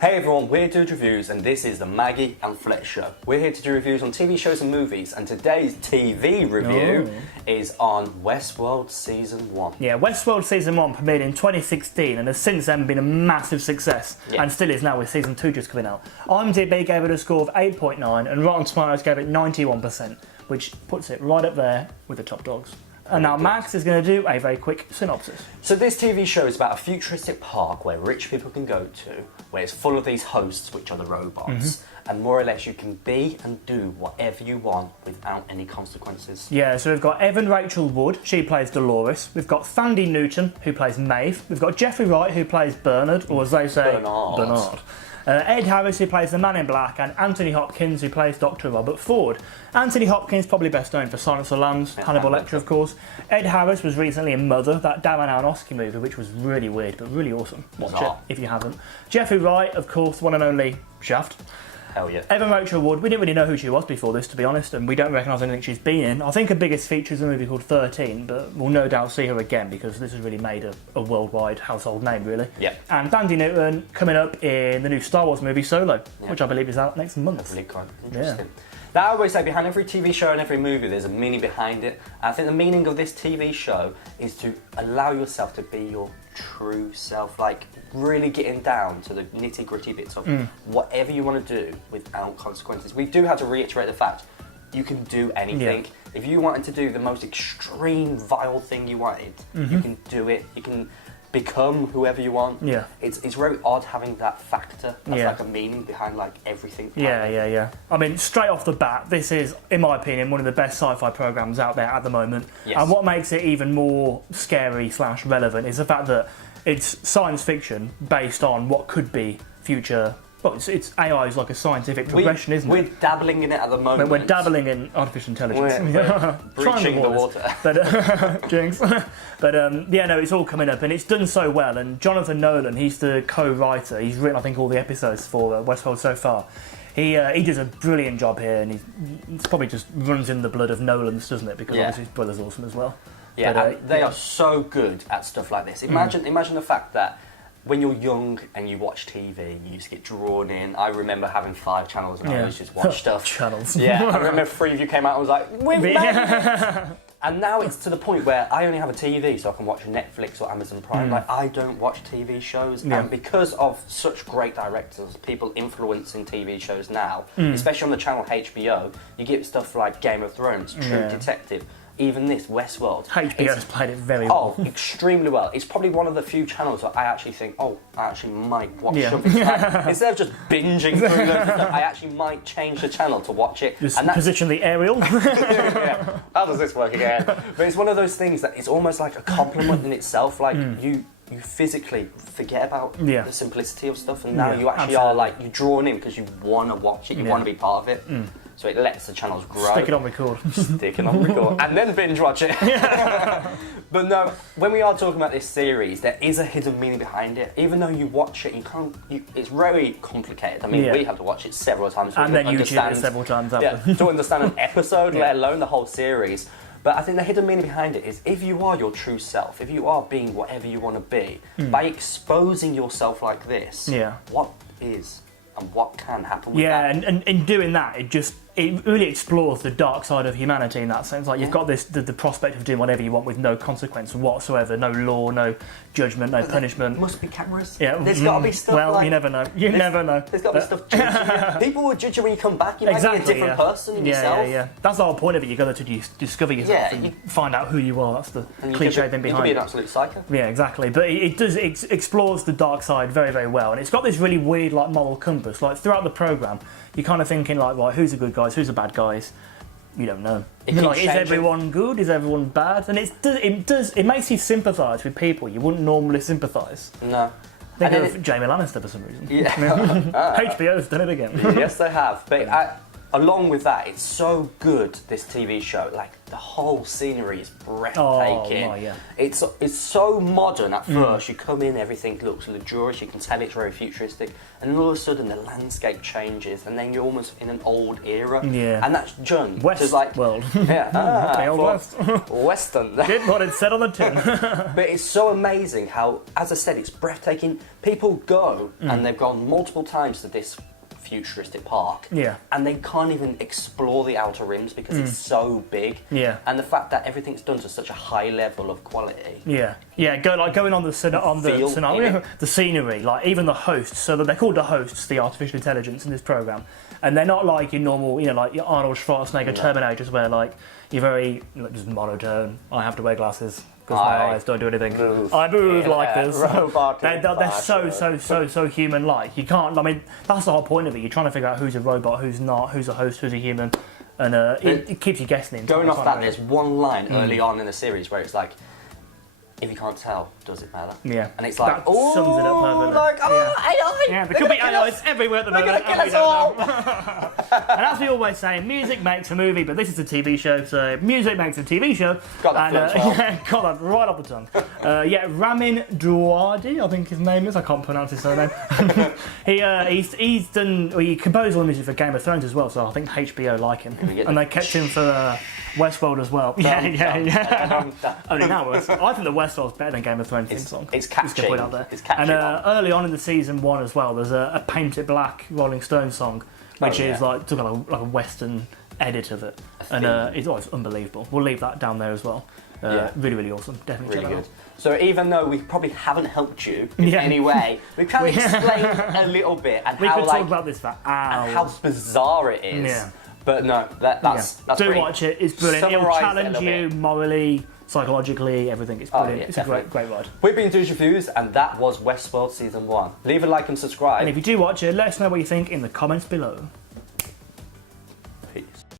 Hey everyone, we're Dude Reviews and this is the Maggie and Fletch Show. We're here to do reviews on TV shows and movies, and today's TV review is on Westworld Season 1. Yeah, Westworld Season 1 premiered in 2016 and has since then been a massive success, and still is now with Season 2 just coming out. IMDb gave it a score of 8.9 and Rotten Tomatoes gave it 91%, which puts it right up there with the top dogs. And now Max is going to do a very quick synopsis. So this TV show is about a futuristic park where rich people can go to, where it's full of these hosts, which are the robots, and more or less you can be and do whatever you want without any consequences. Yeah, so we've got Evan Rachel Wood, she plays Dolores. We've got Thandie Newton, who plays Maeve. We've got Jeffrey Wright, who plays Bernard, or as they say, Bernard. Ed Harris, who plays the Man in Black, and Anthony Hopkins, who plays Dr. Robert Ford. Anthony Hopkins, probably best known for Silence of the Lambs, Hannibal Lecter, of course. Ed Harris was recently in Mother, that Darren Aronofsky movie, which was really weird, but really awesome. Watch it, if you haven't. Jeffrey Wright, of course, one and only Shaft. Hell yeah. Evan Rachel Wood, we didn't really know who she was before this, to be honest, and we don't recognise anything she's been in. I think her biggest feature is a movie called 13, but we'll no doubt see her again because this has really made a worldwide household name, really. Yeah. And Thandie Newton coming up in the new Star Wars movie Solo, which I believe is out next month. Really quite interesting. That I always say, behind every TV show and every movie there's a meaning behind it. And I think the meaning of this TV show is to allow yourself to be your true self, like really getting down to the nitty gritty bits of whatever you want to do without consequences. We do have to reiterate the fact you can do anything. If you wanted to do the most extreme vile thing you wanted, you can do it. You can become whoever you want. Yeah. It's very odd having that factor. That's like a meaning behind like everything. Yeah. I mean, straight off the bat, this is, in my opinion, one of the best sci-fi programmes out there at the moment. Yes. And what makes it even more scary / relevant is the fact that it's science fiction based on what could be future. Well, it's AI is like a scientific progression, isn't it? We're dabbling in it at the moment. We're dabbling in artificial intelligence. We're breaching the water. But, jinx. But yeah, no, it's all coming up and it's done so well. And Jonathan Nolan, he's the co-writer. He's written, I think, all the episodes for Westworld so far. He does a brilliant job here, and it's probably just runs in the blood of Nolan's, doesn't it? Because obviously his brother's awesome as well. Yeah, but, they are so good at stuff like this. Imagine the fact that when you're young and you watch TV, you just get drawn in. I remember having 5 channels and I always just watch stuff. Channels. Yeah, I remember 3 of you came out and was like, we've made it! And now it's to the point where I only have a TV so I can watch Netflix or Amazon Prime. Like, I don't watch TV shows. And because of such great directors, people influencing TV shows now, especially on the channel HBO, you get stuff like Game of Thrones, True Detective, even this, Westworld. HBO's played it very well. Oh, extremely well. It's probably one of the few channels that I actually think, I actually might watch something. Instead of just binging through loads of stuff, I actually might change the channel to watch it. Just position the aerial. How does this work again? But it's one of those things that it's almost like a compliment in itself. Like, you physically forget about the simplicity of stuff, and now you actually are like, you're drawn in because you want to watch it, you want to be part of it. So it lets the channels grow. Stick it on record. Stick it on record. And then binge watch it. But no, when we are talking about this series, there is a hidden meaning behind it. Even though you watch it, it's very complicated. I mean, we have to watch it several times. And then YouTube it several times after. To understand an episode, let alone the whole series. But I think the hidden meaning behind it is, if you are your true self, if you are being whatever you want to be, by exposing yourself like this, what is and what can happen with that? And in doing that, it really explores the dark side of humanity in that sense. Like, you've got the prospect of doing whatever you want with no consequence whatsoever, no law, no judgment, no punishment. There must be cameras. Yeah, there's got to be stuff. Well, you never know. You never know. There's got to be stuff judging you. People will judge you when you come back. You might be a different person in yourself. Yeah. That's the whole point of it. You've got to discover yourself and find out who you are. That's the cliche thing behind it. You can be an absolute psycho. Yeah, exactly. But it explores the dark side very, very well, and it's got this really weird like moral compass. Like, throughout the programme, you're kind of thinking like, right, who's the good guys, who's the bad guys? You don't know. Like, is everyone good? Is everyone bad? And it makes you sympathise with people you wouldn't normally sympathise. No. Think of Jamie Lannister for some reason. Yeah. HBO's done it again. Yes, they have. But along with that, it's so good, this TV show. Like, the whole scenery is breathtaking. Oh, yeah. It's so modern at first. You come in, everything looks luxurious, you can tell it's very futuristic, and then all of a sudden the landscape changes, and then you're almost in an old era. Yeah. And that's done. Westworld. Yeah. The old West. Western. Did what it said on the tin. But it's so amazing how, as I said, it's breathtaking. People go, and they've gone multiple times to this futuristic park, and they can't even explore the outer rims because it's so big, and the fact that everything's done to such a high level of quality. Going on the scenario, the scenery, like even the hosts. So that they're called the hosts, the artificial intelligence in this program, and they're not like your normal, like your Arnold Schwarzenegger Terminators, where like you're very just monotone. I have to wear glasses because my eyes don't do anything. I move like this. They're so human-like. You can't. I mean, that's the whole point of it. You're trying to figure out who's a robot, who's not, who's a host, who's a human, and it keeps you guessing. Going off that, there's one line early on in the series where it's like, if you can't tell, does it matter? Yeah. And it's like, that sums it up perfectly. Like, AI! Yeah, there could be AIs everywhere at the moment. They're gonna kill us all! And as we always say, music makes a movie, but this is a TV show, so music makes a TV show. Got that got that right off the tongue. Ramin Djawadi, I think his name is. I can't pronounce his surname. He composed all the music for Game of Thrones as well, so I think HBO like him. And they kept him for Westworld as well. Only now, I think the Westworld's better than Game of Thrones theme song. It's catchy. It's catchy. And early on in the season 1 as well, there's a Paint It Black Rolling Stones song, which is like a Western edit of it, and it's unbelievable. We'll leave that down there as well. Really, really awesome. Definitely really check good. So even though we probably haven't helped you in any way, we've kind of explained a little bit and we could talk about this for hours. And how bizarre it is. Yeah. But no, that's do watch it. It's brilliant. It'll challenge you morally, psychologically, everything. It's brilliant. It's definitely a great ride. We've been Dudes Reviews, and that was Westworld Season 1. Leave a like and subscribe. And if you do watch it, let us know what you think in the comments below.